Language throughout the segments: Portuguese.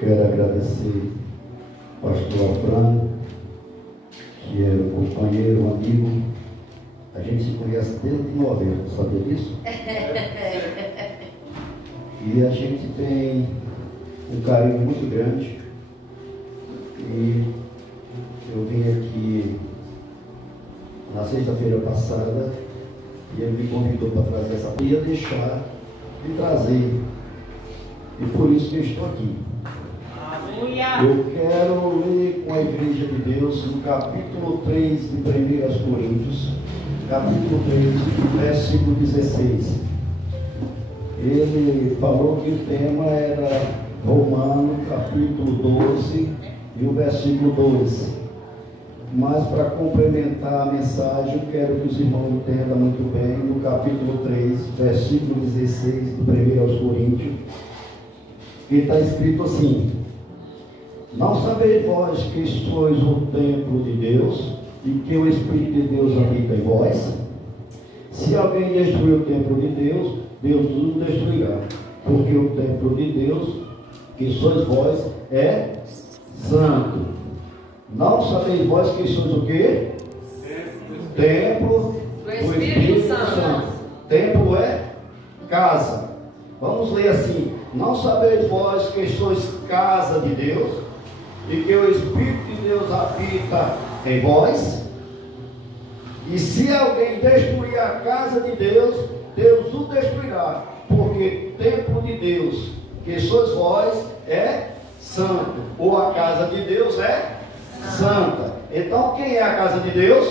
Quero agradecer ao pastor Afrânio, que é um companheiro, um amigo. A gente se conhece desde novembro, sabia disso? E a gente tem um carinho muito grande. E eu vim aqui na sexta-feira passada e ele me convidou para trazer essa e ia deixar de trazer. E por isso que eu estou aqui. Eu quero ler com a Igreja de Deus no capítulo 3 de 1 Coríntios, capítulo 3, versículo 16. Ele falou que o tema era Romano, capítulo 12 e o versículo 2. Mas para complementar a mensagem, eu quero que os irmãos entendam muito bem, no capítulo 3, versículo 16 de 1 Coríntios, que está escrito assim: não sabeis vós que sois o templo de Deus e que o Espírito de Deus habita em vós? Se alguém destruir o templo de Deus, Deus tudo destruirá, porque o templo de Deus, que sois vós, é santo. Não sabeis vós que sois o quê? Templo do Espírito Santo. Templo é casa. Vamos ler assim: não sabeis vós que sois casa de Deus e que o Espírito de Deus habita em vós? E se alguém destruir a casa de Deus, Deus o destruirá, porque templo de Deus, que sois vós, é santo, ou a casa de Deus é santa. Então quem é a casa de Deus?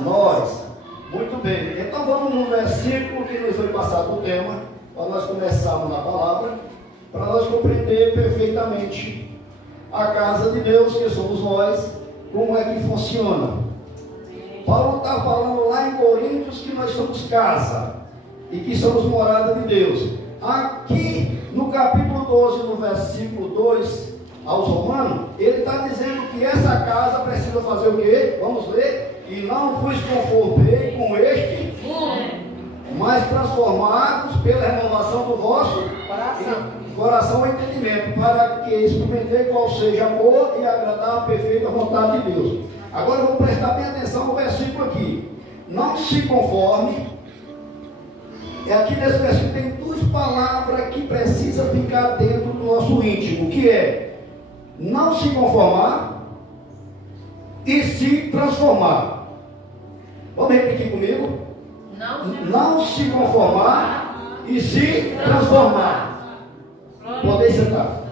Nós. Muito bem, então vamos no versículo que nos foi passado o tema, para nós começarmos na palavra, para nós compreender perfeitamente a casa de Deus, que somos nós, como é que funciona. Paulo está falando lá em Coríntios que nós somos casa e que somos morada de Deus. Aqui no capítulo 12, no versículo 2 aos Romanos, ele está dizendo que essa casa precisa fazer o quê? Vamos ler: e não vos conformei com este mas transformados pela renovação do vosso coração e entendimento, para que experimentei qual seja a boa e agradável, perfeita vontade de Deus. Agora vamos prestar bem atenção no versículo aqui. Não se conforme. Aqui nesse versículo tem duas palavras que precisam ficar dentro do nosso íntimo, que é não se conformar e se transformar. Vamos repetir comigo? Não se conformar e se transformar. Podem sentar.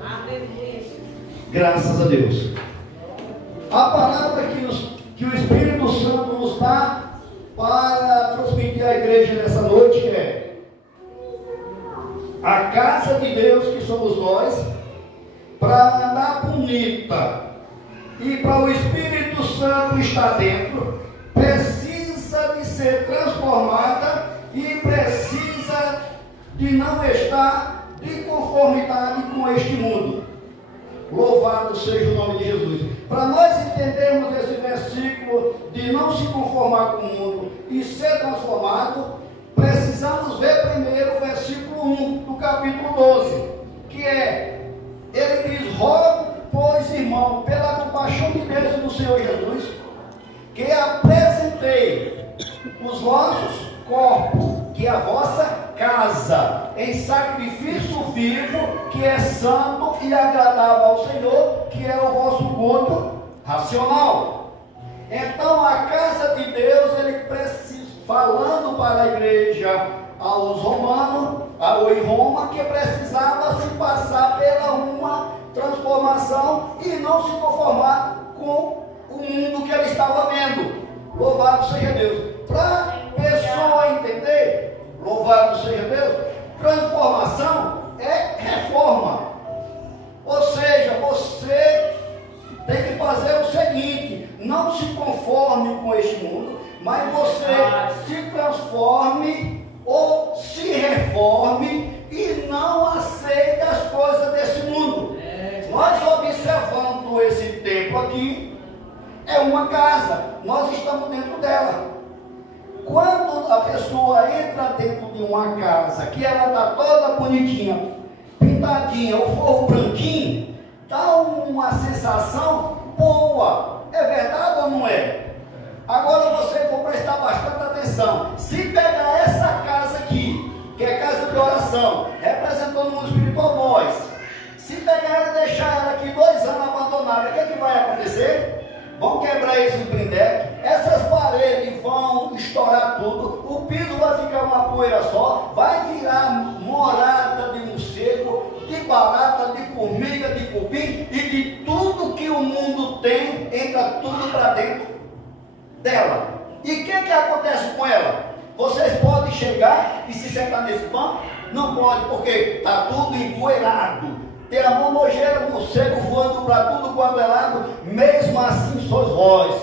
Graças a Deus. A palavra que o Espírito Santo nos dá para transmitir à igreja nessa noite é: a casa de Deus, que somos nós, para andar bonita e para o Espírito Santo estar dentro, precisa de ser transformada e precisa de não estar de conformidade com este mundo. Louvado seja o nome de Jesus. Para nós entendermos esse versículo de não se conformar com o mundo e ser transformado, precisamos ver primeiro o versículo 1 do capítulo 12, que é: ele diz: rogo, pois, irmão, pela compaixão de Deus e do Senhor Jesus, que apresentei os vossos corpos, que é a vossa casa, em sacrifício vivo, que é santo e agradável ao Senhor, que é o vosso culto racional. Então a casa de Deus, ele precisa, falando para a igreja aos romanos, ou em Roma, que precisava se passar pela uma transformação e não se conformar com o mundo que ele estava vendo. Louvado seja Deus. Para a pessoa entender, louvado seja Deus, transformação é reforma. Ou seja, você tem que fazer o seguinte: não se conforme com este mundo, mas você se transforme ou se reforme e não aceite as coisas desse mundo. Nós observando esse templo aqui, é uma casa, nós estamos dentro dela. Quando a pessoa entra dentro de uma casa, que ela está toda bonitinha, pintadinha, o forro branquinho, uma sensação boa. É verdade ou não é? Agora você for prestar bastante atenção. Se pegar essa casa aqui, que é casa de oração, representando o mundo espiritual nós, se pegar ela e deixar ela aqui 2 anos abandonada, o que é que vai acontecer? Vão quebrar esse blindex, essas paredes vão estourar tudo, o piso vai ficar uma poeira só, vai virar morada de morcego, de barata, de formiga, de cupim e de tudo que o mundo tem, entra tudo para dentro dela. E o que acontece com ela? Vocês podem chegar e se sentar nesse banco? Não pode, porque está tudo empoeirado. Tem a mão nojeira, morcego voando para tudo quanto é lado. Mesmo assim sois vós.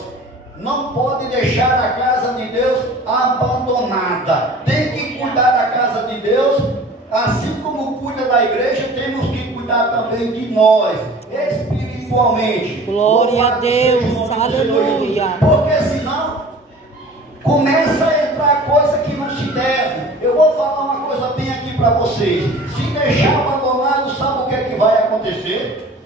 Não pode deixar a casa de Deus abandonada. Tem que cuidar da casa de Deus. Assim como cuida da igreja, temos que cuidar também de nós, espiritualmente. Glória a Deus, aleluia. Porque senão começa a entrar coisa que não se deve. Eu vou falar uma coisa bem aqui para vocês. Se deixar abandonado, sabe o que é que vai acontecer?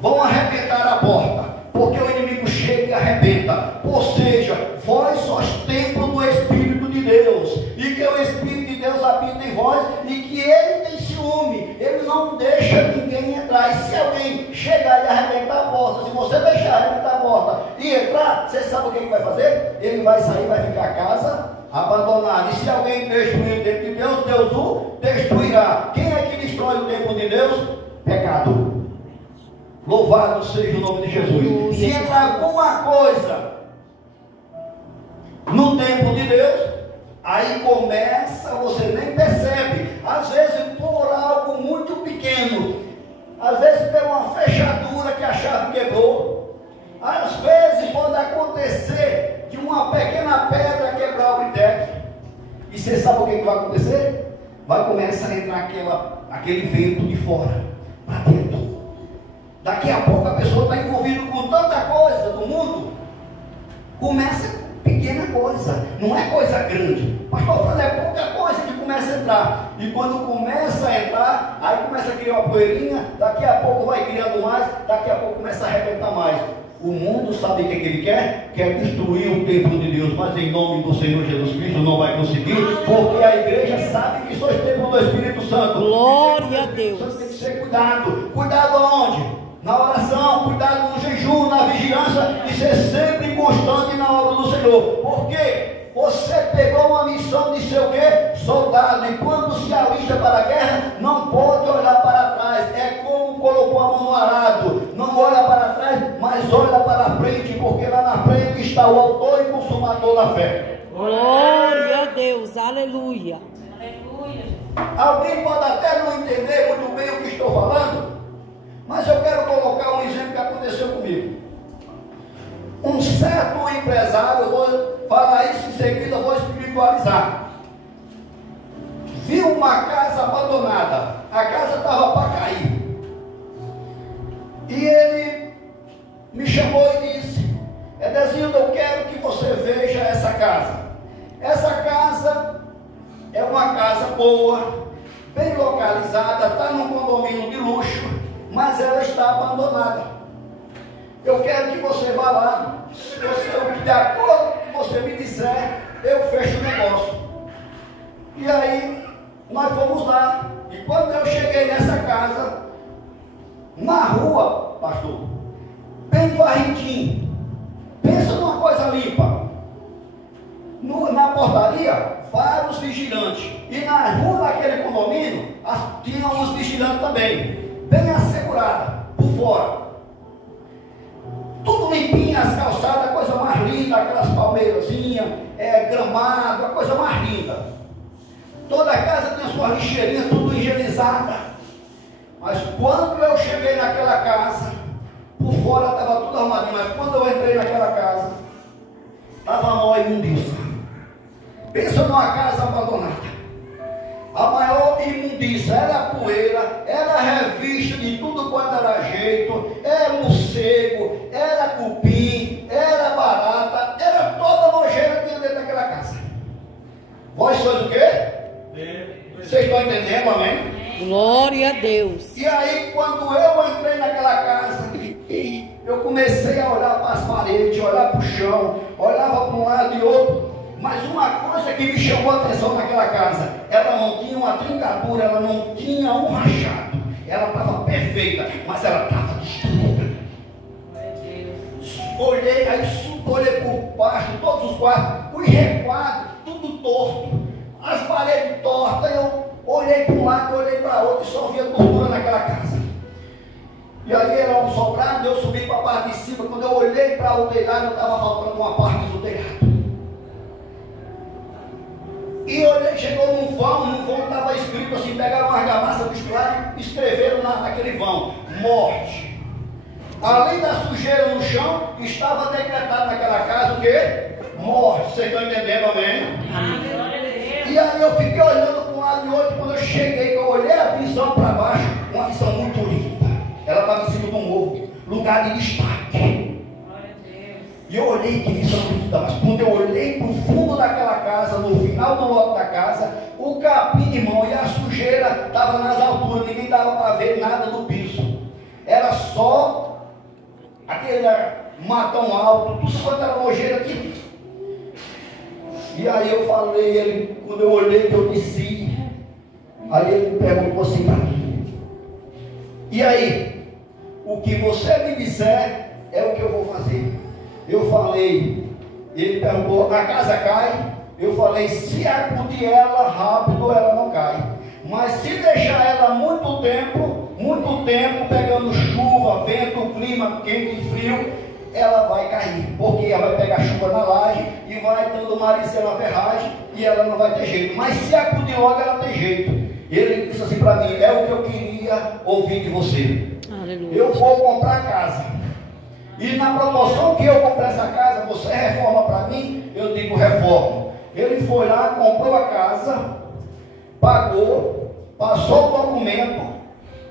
Vão arrebentar a porta, porque o inimigo chega e arrebenta. Ou seja, vós sois templo do Espírito de Deus, e que o Espírito de Deus habita em vós, e que ele tem ciúme, ele não deixa ninguém entrar. E se alguém chegar e arrebentar a porta, se você deixar arrebentar a porta e entrar, você sabe o que ele vai fazer? Ele vai sair, vai ficar a casa abandonada. E se alguém destruir o templo de Deus, Deus o destruirá. Quem é que destrói o templo de Deus? Pecado. Louvado seja o nome de Jesus. Se entrar alguma coisa no templo de Deus, aí começa, você nem percebe. Às vezes por algo muito pequeno, às vezes por uma fechadura que a chave quebrou, às vezes pode acontecer de uma pequena pedra quebrar o blindex. E você sabe o que vai acontecer? Vai começar a entrar aquele vento de fora para dentro. Daqui a pouco a pessoa está envolvida com tanta coisa do mundo. Começa pequena coisa, não é coisa grande. Pastor, falando, é pouca coisa que começa a entrar. E quando começa a entrar, aí começa a criar uma poeirinha. Daqui a pouco vai criando mais. Daqui a pouco começa a arrebentar mais. O mundo sabe o que ele quer? Quer destruir o templo de Deus. Mas em nome do Senhor Jesus Cristo não vai conseguir. Porque a igreja sabe que sois templo do Espírito Santo. Glória a Deus. Tem que ser cuidado. Cuidado aonde? Na oração, cuidado no jejum, na vigilância, e ser sempre constante na obra do Senhor. Porque você pegou uma missão de ser o quê? Soldado. E quando se alista para a guerra, não pode olhar para trás. É como colocou a mão no arado. Não olha para trás, mas olha para frente, porque lá na frente está o autor e consumador da fé. Glória a Deus, aleluia. Alguém pode até não entender muito bem o que estou falando, mas eu quero colocar um exemplo que aconteceu comigo. Um certo empresário, eu vou falar isso em seguida, eu vou espiritualizar. Viu uma casa abandonada, a casa estava para cair. E ele me chamou e disse: Edezinho, eu quero que você veja essa casa. Essa casa é uma casa boa, bem localizada, está num condomínio de luxo, mas ela está abandonada. Eu quero que você vá lá. Se você, de acordo com o que você me disser, eu fecho o negócio. E aí nós fomos lá. E quando eu cheguei nessa casa, na rua, pastor, bem varridinho, pensa numa coisa limpa. Na portaria, vários vigilantes. E na rua daquele condomínio, tinha uns vigilantes também, bem assegurada, por fora. Tudo limpinho, as calçadas, a coisa mais linda, aquelas palmeirazinhas, gramado, a coisa mais linda. Toda a casa tinha sua lixeirinha, tudo higienizada. Mas quando eu cheguei naquela casa, por fora estava tudo arrumadinho, mas quando eu entrei naquela casa, estava uma imundícia. Pensa numa casa abandonada. A maior imundícia era poeira, era revista de tudo quanto era jeito, era morcego, era cupim, era barata, era toda nojeira que tinha dentro daquela casa. Vós sois o quê? Vocês estão entendendo, amém? Glória a Deus. E aí, quando eu entrei naquela casa, Eu comecei a olhar para as paredes, olhar para o chão, olhava para um lado e outro. Mas uma coisa que me chamou a atenção naquela casa, ela não tinha uma trincadura, ela não tinha um rachado. Ela estava perfeita, mas ela estava destruída. Olhei, aí olhei por baixo, todos os quartos, os recuados, tudo torto, as paredes tortas. Eu olhei para um lado, olhei para outro e só via gordura naquela casa. E aí era um sobrado, eu subi para a parte de cima. Quando eu olhei para o telhado, estava faltando uma parte do telhado. E olhei, chegou num vão estava escrito assim, pegaram uma argamassa, misturaram e escreveram naquele vão, morte. Além da sujeira no chão, estava decretado naquela casa o quê? Morte. Vocês estão entendendo, amém? E aí eu fiquei olhando para um lado e outro. Quando eu cheguei, eu olhei a visão para baixo, uma visão muito linda. Ela estava em cima do morro, lugar de destaque. E eu olhei, que visão linda, mas quando eu olhei para o fundo daquela casa, no final do lote da casa, o capim, irmão, e a sujeira estava nas alturas, ninguém dava para ver nada do piso. Era só aquele matão alto, tudo quanto era nojeira aqui. E aí eu falei, quando eu olhei, que eu desci, aí ele me perguntou assim para mim: e aí, o que você me disser é o que eu vou fazer. Eu falei, ele perguntou, a casa cai? Eu falei, se acudir ela rápido, ela não cai. Mas se deixar ela muito tempo, pegando chuva, vento, clima quente e frio, ela vai cair. Porque ela vai pegar chuva na laje e vai dando maresia na ferragem e ela não vai ter jeito. Mas se acudir logo, ela tem jeito. Ele disse assim para mim, é o que eu queria ouvir de você. Aleluia. Eu vou comprar casa. E na proporção que eu comprei essa casa, você reforma para mim? Eu digo, reforma. Ele foi lá, comprou a casa, pagou, passou o documento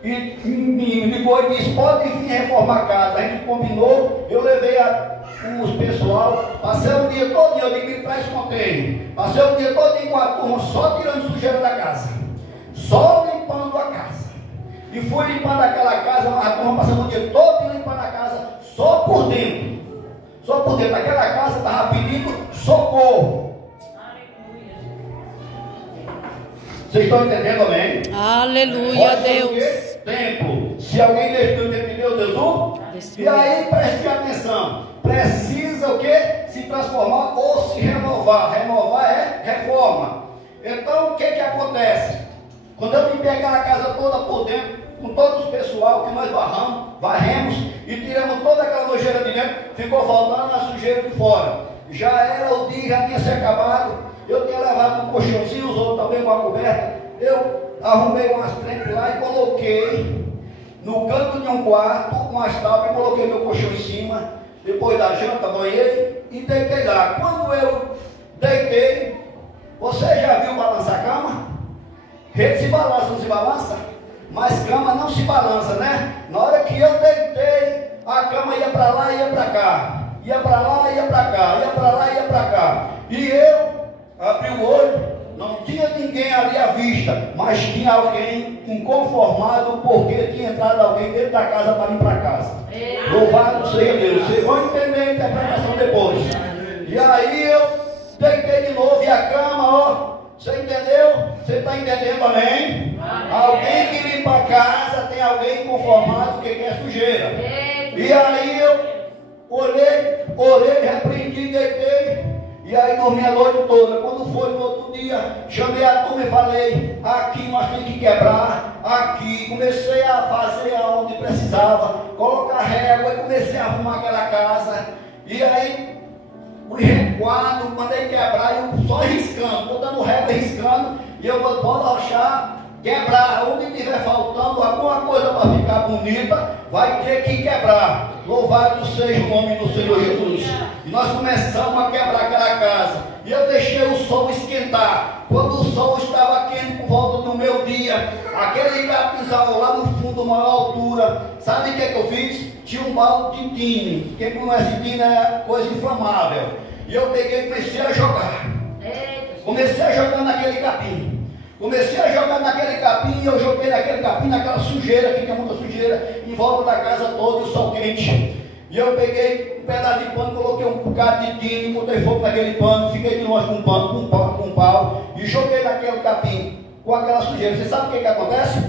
e me ligou e disse, pode vir reformar a casa. A gente combinou, eu levei os pessoal, passei o dia todo, eu digo, me traz container. Passei o dia todo com a turma, só tirando sujeira da casa, só limpando a casa. E fui limpando aquela casa, a turma passando o dia todo limpando a casa, só por dentro. Só por dentro. Aquela casa estava pedindo socorro. Vocês estão entendendo, amém? Aleluia, Deus. Tempo. Se alguém destruiu o tempo de Deus, Jesus. E aí preste atenção. Precisa o quê? Se transformar ou se renovar. Renovar é reforma. Então o que acontece? Quando eu limpei aquela casa toda por dentro, com todo o pessoal que nós varremos e tiramos toda aquela nojeira de dentro, ficou faltando a sujeira de fora. Já era o dia, já tinha se acabado. Eu tinha levado um colchãozinho, os outros também com a coberta. Eu arrumei umas trempes lá e coloquei no canto de um quarto, umas tábuas, e coloquei meu colchão em cima. Depois da janta, banhei e deitei lá. Quando eu deitei, você já viu balançar a cama? Rede se balança, não se balança? Mas cama não se balança, né? Na hora que eu deitei, a cama ia para lá e ia para cá. Ia para lá e ia para cá. Ia para lá e ia para cá. E eu abri o olho, não tinha ninguém ali à vista, mas tinha alguém inconformado porque tinha entrado alguém dentro da casa para ir para casa. Louvado seja Deus. Vocês vão entender a interpretação depois. E aí eu deitei de novo e a cama, ó. Você entendeu? Você está entendendo, amém? Alguém que limpa a casa, tem alguém conformado que quer sujeira. E aí eu orei, repreendi, deitei. E aí dormi a noite toda. Quando foi no outro dia, chamei a turma e falei, aqui nós temos que quebrar, aqui. Comecei a fazer aonde precisava, colocar régua e comecei a arrumar aquela casa. E aí o recuado, mandei quebrar, eu só riscando, botando régua e riscando, e eu vou achar, quebrar, onde estiver faltando alguma coisa para ficar bonita, vai ter que quebrar. Louvado seja o nome do Senhor Jesus. E nós começamos a quebrar aquela casa, e eu deixei o sol esquentar. Quando o sol estava quente por volta do meio-dia, aquele capizal lá no fundo, maior altura, sabe o que eu fiz? Tinha um balde de tine. Quem conhece tine é coisa inflamável. E eu peguei e comecei a jogar. Comecei a jogar naquele capim. Comecei a jogar naquele capim, e eu joguei naquele capim, naquela sujeira, que tinha muita sujeira, em volta da casa toda, e o sol quente. E eu peguei um pedaço de pano, coloquei um bocado de tinta e botei fogo naquele pano, fiquei de longe com um pano, com um pau, e joguei naquele capim com aquela sujeira. Você sabe o que acontece?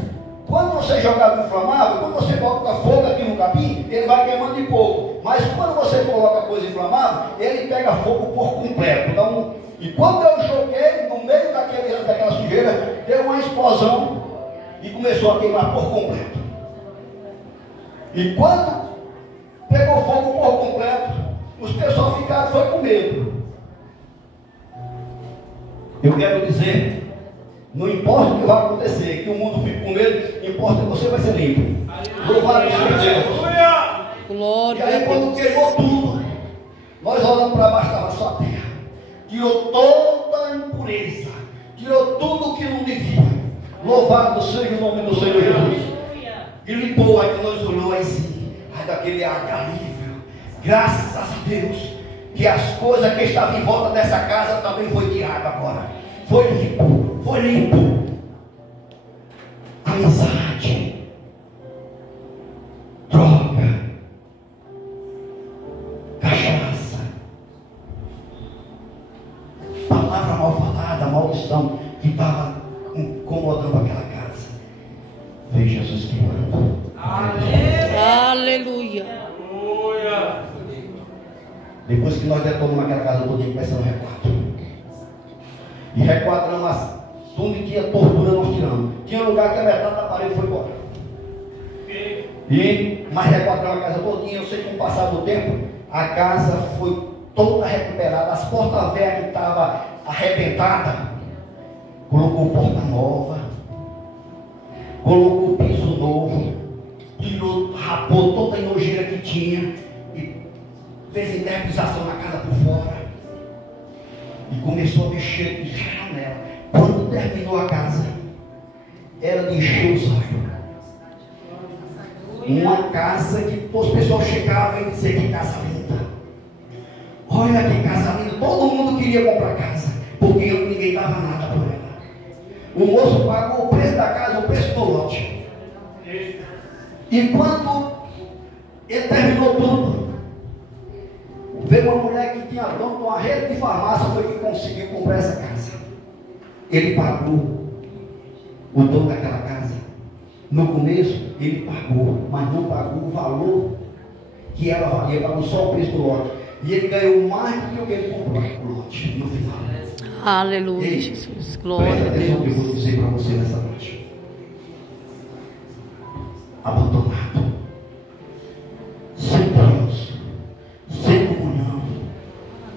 Quando você jogar no inflamável, quando você coloca fogo aqui no capim, ele vai queimando de pouco. Mas quando você coloca coisa inflamável, ele pega fogo por completo. Então, e quando eu joguei no meio daquela sujeira, deu uma explosão e começou a queimar por completo. E quando pegou fogo por completo, os pessoal ficaram foi com medo. Eu quero dizer, não importa o que vai acontecer, que o mundo fique com medo, importa que você vai ser limpo. Louvado seja Deus. Glória. E aí quando queimou tudo, nós olhamos para baixo da sua terra, tirou toda a impureza, tirou tudo o que não devia. Louvado seja o nome do Senhor Jesus. E limpou, aí nós olhamos assim, daquele ar de alívio. Graças a Deus que as coisas que estavam em volta dessa casa também foi tirada agora. Foi limpo, foi limpo. Amizade, droga, cachaça, palavra mal falada, maldição que estava incomodando aquela casa. Veja Jesus queimando. Aleluia. Depois que nós detonamos aquela casa toda, começamos a requadrar. E requadramos tudo que tinha tortura, nós tiramos. Tinha lugar que a metade da parede foi embora. Mas requadramos a casa todinha. Eu sei que com o passar do tempo, a casa foi toda recuperada. As portas velhas que estavam arrebentadas, colocou porta nova, colocou piso novo, tirou, rapou toda a nojeira que tinha e fez interpretação na casa por fora e começou a mexer de janela. Quando terminou a casa, ela encheu os olhos. Uma casa que os pessoal chegavam e diziam: que casa linda, olha que casa linda. Todo mundo queria comprar casa, porque ninguém dava nada por ela. O moço pagou o preço da casa, o preço do lote. E quando ele terminou tudo, veio uma mulher que tinha dono de uma rede de farmácia, foi que conseguiu comprar essa casa. Ele pagou, o dono daquela casa. No começo ele pagou, mas não pagou o valor que ela valia, pagou só o preço do lote. E ele ganhou mais do que o que ele comprou o lote no final. Aleluia, Ei, Jesus. Glória a presta atenção no que eu vou Deus. dizer para você nessa noite. Abandonado, sem Deus, sem comunhão,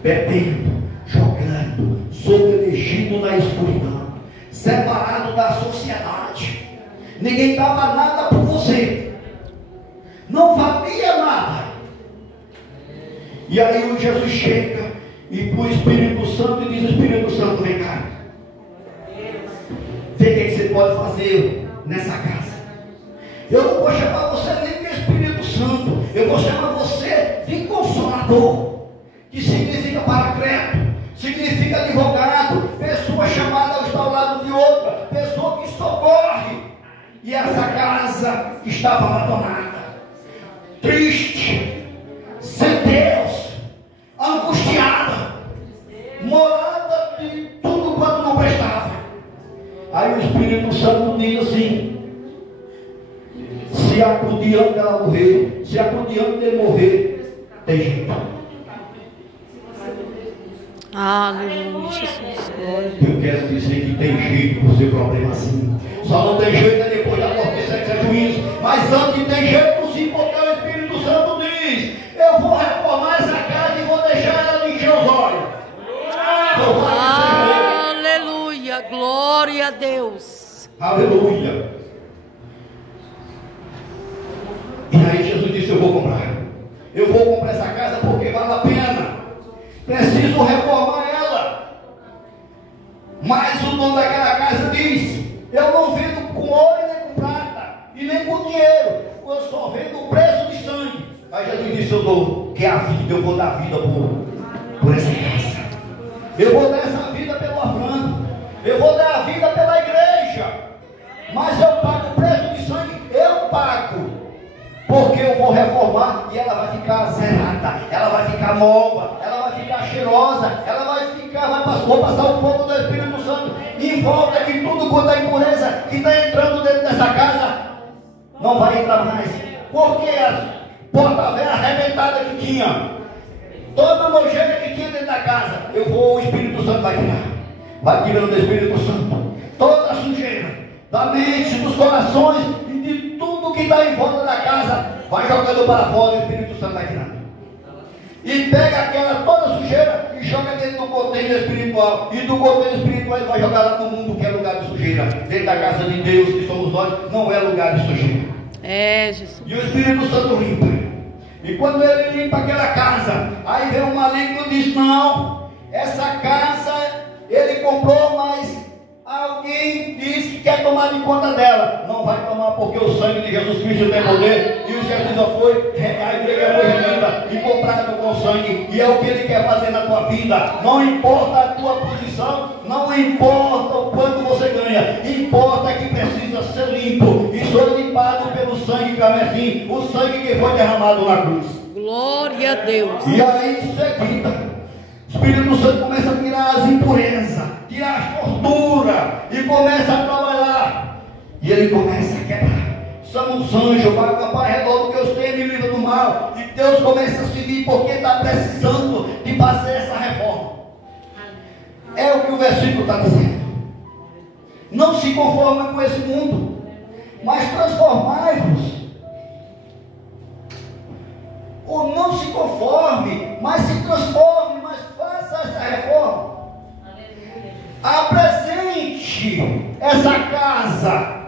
bebendo, jogando, submergido na escuridão, separado da sociedade. Ninguém dava nada por você, não valia nada. E aí o Jesus chega e põe o Espírito Santo e diz: Espírito Santo, vem cá, vê o que você pode fazer nessa casa. Eu não vou chamar você nem de Espírito Santo, eu vou chamar você de Consolador, que significa paracleto, significa advogado, pessoa chamada a estar ao lado de outra, pessoa que socorre. E essa casa estava abandonada, triste, sem Deus, angustiada, morada de tudo quanto não prestava. Aí o Espírito Santo diz assim: se acudir antes dela morrer, se acudir antes dele morrer, tem jeito. Aleluia, Jesus. Glória. Eu quero dizer que tem jeito para o seu problema assim. Só não tem jeito depois da morte, que é juízo. Mas antes tem jeito sim, porque o Espírito Santo diz: eu vou reformar essa casa e vou deixar ela encher os olhos. Aleluia, glória a Deus. Aleluia. E aí Jesus disse: eu vou comprar. Eu vou comprar essa casa porque vale a pena. Preciso reformar ela. Mas o dono daquela casa diz: eu não vendo com ouro e nem com prata, e nem com dinheiro, eu só vendo o preço de sangue. Aí Jesus disse: eu dou, que é a vida, eu vou dar a vida por essa casa. Eu vou dar essa vida pelo Afrano, eu vou dar a vida pela igreja, mas eu pago o preço de sangue, eu pago porque eu vou reformar e ela vai ficar zerada, ela vai ficar nova, ela vai ficar cheirosa, ela vou passar o fogo do Espírito Santo em volta de tudo quanto é impureza que está entrando dentro dessa casa, não vai entrar mais, porque a porta velha arrebentada que tinha, toda a nojeira que tinha dentro da casa, o Espírito Santo vai tirar, vai tirando do Espírito Santo toda a sujeira da mente, dos corações e de tudo que está em volta da casa, vai jogando para fora, o Espírito Santo vai tirando. E pega aquela toda sujeira e joga dentro do container espiritual. E do container espiritual ele vai jogar lá no mundo, que é lugar de sujeira. Dentro da casa de Deus, que somos nós, não é lugar de sujeira. É, Jesus. E o Espírito Santo limpa. E quando ele limpa aquela casa, aí vem o maligno e diz: não, essa casa ele comprou, mas alguém diz que quer tomar de conta dela. Não vai tomar, porque o sangue de Jesus Cristo tem poder. E o Jesus já foi, a igreja foi remida e comprado com sangue. E é o que ele quer fazer na tua vida. Não importa a tua posição, não importa o quanto você ganha, importa que precisa ser limpo. E sou limpado pelo sangue carmesim, o sangue que foi derramado na cruz. Glória a Deus. E aí em seguida, o Espírito Santo começa a tirar as impurezas, tirar as torturas e começa a trabalhar. E ele começa a quebrar. São os anjos, vai acampar ao redor do Deus tem, me livra do mal. E Deus começa a seguir porque está precisando de fazer essa reforma. É o que o versículo está dizendo. Não se conforme com esse mundo, mas transformai-vos. Ou não se conforme, mas se transforme, mas faça essa reforma. Apresente essa casa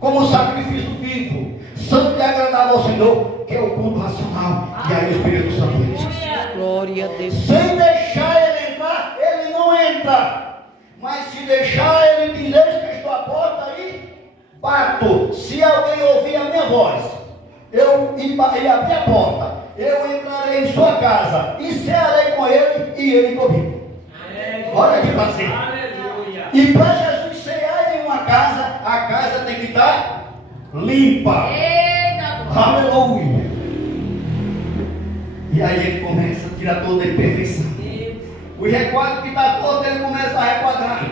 como sacrifício vivo, santo e agradável ao Senhor, que é o culto racional. E aí o Espírito Santo diz: glória a Deus. sem deixar ele entrar, ele não entra. Mas se deixar ele dizer que estou à porta aí, bato. Se alguém ouvir a minha voz, e abrir a porta, eu entrarei em sua casa e cearei com ele e ele comigo. Olha que prazer. E para Jesus cear em uma casa, a casa tem que estar limpa. Aleluia. E aí ele começa a tirar toda a imperfeição. O requadro que está todo, ele começa a requadrar.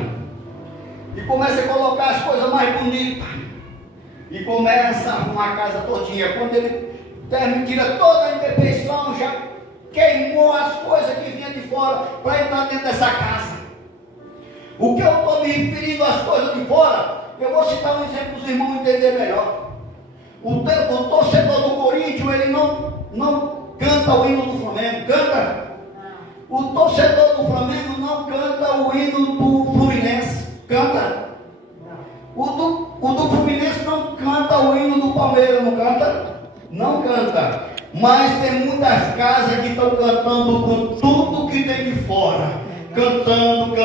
E começa a colocar as coisas mais bonitas. E começa a arrumar a casa todinha. Quando ele tira toda a imperfeição, já queimou as coisas que vinham de fora para entrar dentro dessa casa. O que eu estou me referindo às coisas de fora, eu vou citar um exemplo para os irmãos entenderem melhor. O torcedor do Corinthians, ele não canta o hino do Flamengo, canta. O torcedor do Flamengo não canta o hino do Fluminense, canta. O do Fluminense não canta o hino do Palmeiras, não canta? Não canta. Mas tem muitas casas que estão cantando com tudo que tem de fora. Cantando.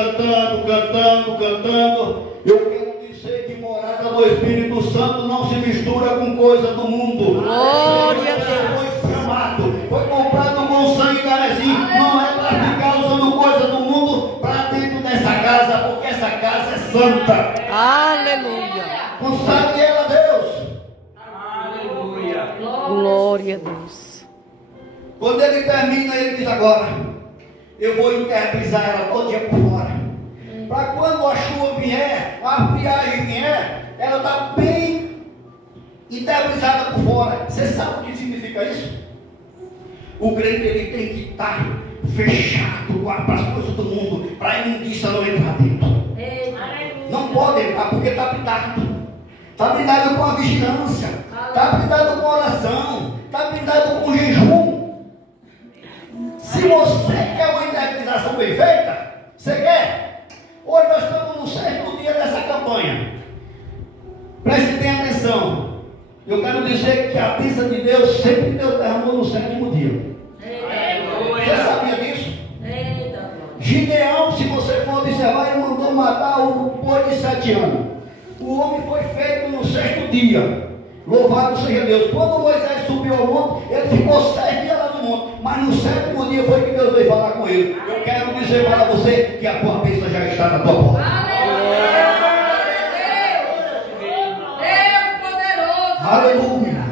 Eu quero dizer que morada do Espírito Santo não se mistura com coisa do mundo. Glória a Deus. Foi chamado, foi comprado com sangue carmesim. Não é para ficar usando coisa do mundo para dentro dessa casa, porque essa casa é santa. Aleluia. Consagre ela a Deus. Aleluia. Glória a Deus. Quando ele termina, ele diz: agora eu vou internalizar ela todo dia por fora. Para quando a chuva vier, a friagem vier, ela está bem internalizada por fora. Você sabe o que significa isso? O crente ele tem que estar fechado para as coisas do mundo, para a imundícia não entrar dentro. Não pode entrar porque está blindado. Está blindado com a vigilância, está blindado com a oração, está blindado com o jejum. Se você quer uma interpretação bem feita, você quer? Hoje nós estamos no 6º dia dessa campanha. Preste bem atenção. Eu quero dizer que a bênção de Deus sempre Deus derramou no 7º dia. Você sabia disso? Gideão, se você for observar, ele mandou matar o boi de 7 anos. O homem foi feito no 6º dia. Louvado seja Deus. Quando Moisés subiu ao monte, ele ficou 7 dias lá no monte. Mas no 7º dia foi que Deus veio falar com ele. Eu quero dizer para você que a tua bênção já está na tua porta. Aleluia.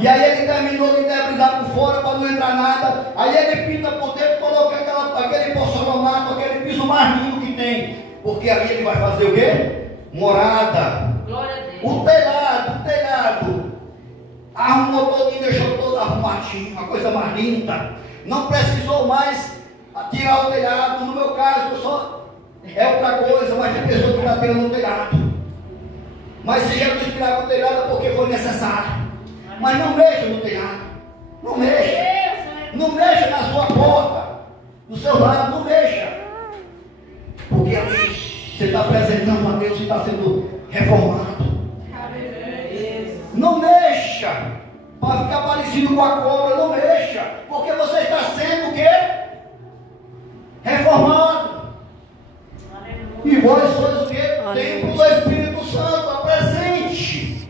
E aí ele terminou de debrisar por fora para não entrar nada. Aí ele pinta por dentro, coloca aquele porcelanato, aquele piso mais lindo que tem. Porque ali ele vai fazer o quê? Morada. Glória a Deus. O telhado. Arrumou todinho, deixou todo arrumadinho, uma coisa mais linda. Não precisou mais tirar o telhado. No meu caso, só é outra coisa, mas tem pessoa que está tirando o telhado. Mas se Jesus tirar o telhado é porque foi necessário. Mas não mexa no telhado. Não mexa. Não mexa na sua porta, no seu lado, não mexa. Porque ali você está apresentando a Deus e está sendo reformado. Não mexa para ficar parecido com a cobra, não mexa, porque você está sendo o quê? Reformado. E vós sois o quê? Templo do Espírito Santo, a presente.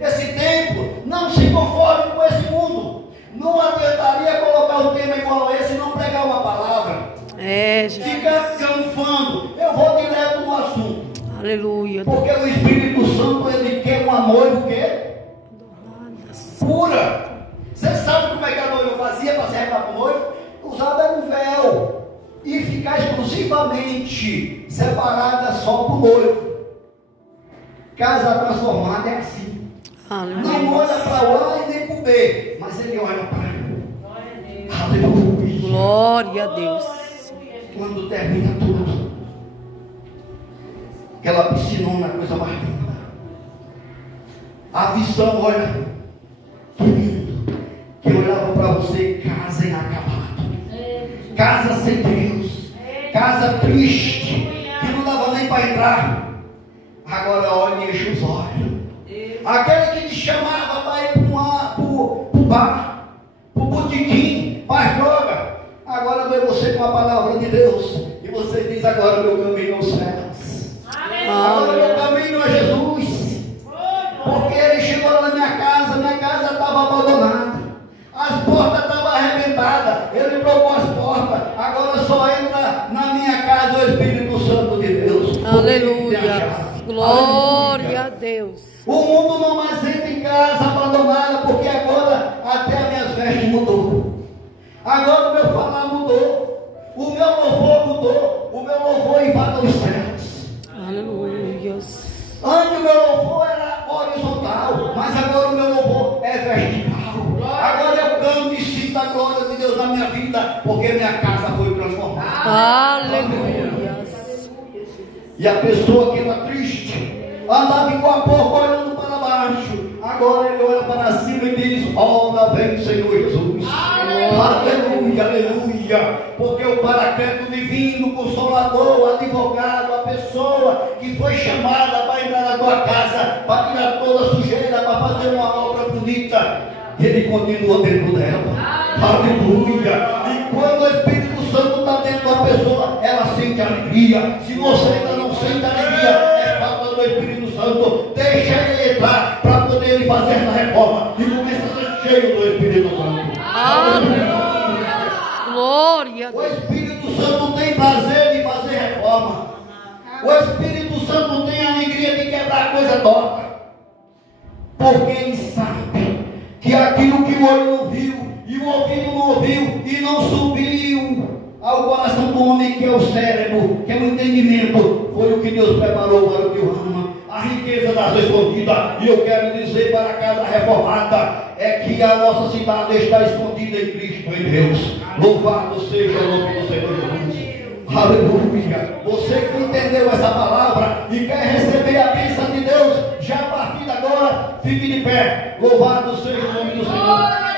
Esse templo, não se conforme com esse mundo. Não adiantaria colocar um tema igual a esse e não pregar uma palavra. Ficar canfando. Eu vou direto no assunto. Aleluia. Porque o Espírito Santo, ele quer uma noiva o quê? Pura. Você sabe como é que a noiva fazia para se revelar para o noivo? Usava um véu e ficar exclusivamente separada só para o noivo. Casa transformada é assim. Não olha para o A e nem para o B, mas ele olha para ele. Aleluia. Glória a Deus. Quando termina tudo, aquela piscinona, coisa mais linda. A visão, olha, que lindo. Que olhava para você, casa inacabada, casa sem Deus, casa triste, que não dava nem para entrar. Agora olha e enche os olhos. Aquele que te chamava para ir para o bar, para o botequim, para as drogas. Agora vê você com a palavra de Deus. E você diz: agora meu caminho é os céus. Agora meu caminho é Jesus. Porque ele chegou lá na minha casa estava abandonada. As portas estavam arrebentadas. Ele trocou as portas. Agora só entra na minha casa o Espírito Santo de Deus. Aleluia. Glória a Deus. O mundo não mais entra em casa abandonada, porque agora até as minhas vestes mudou. Agora o meu falar mudou. O meu louvor mudou. O meu louvor invade os céus. Aleluia. Antes o meu louvor era horizontal, mas agora o meu louvor é vertical. Agora eu canto e sinto a glória de Deus na minha vida, porque minha casa foi transformada. Aleluia. E a pessoa que era triste, andava igual a porco olhando para baixo, agora ele olha para cima e diz: ora vem o Senhor Jesus. Aleluia, aleluia. Porque o Paracleto divino, consolador, advogado, a pessoa que foi chamada para entrar na tua casa, para tirar toda a sujeira, para fazer uma obra bonita, ele continua dentro dela. Aleluia. E quando o Espírito Santo está dentro da pessoa, ela sente alegria. Se você ainda não sente alegria, é falta do Espírito Santo. Deixa ele entrar para poder ele fazer essa reforma e começa a ser cheio do Espírito Santo. Aleluia. Glória a O Deus. Espírito Santo tem prazer de fazer reforma. O Espírito Santo tem alegria de quebrar coisa torta. Porque ele sabe que aquilo que o olho não viu e o ouvido não ouviu e não subiu ao coração do homem, que é o cérebro, que é o entendimento, foi o que Deus preparou para o que o ama. A riqueza das escondidas. E eu quero dizer para a casa reformada é que a nossa cidade está escondida em Cristo, em Deus. Louvado seja o nome do Senhor Jesus. Aleluia. Você que entendeu essa palavra e quer receber a bênção de Deus, já a partir de agora, fique de pé. Louvado seja o nome do Senhor.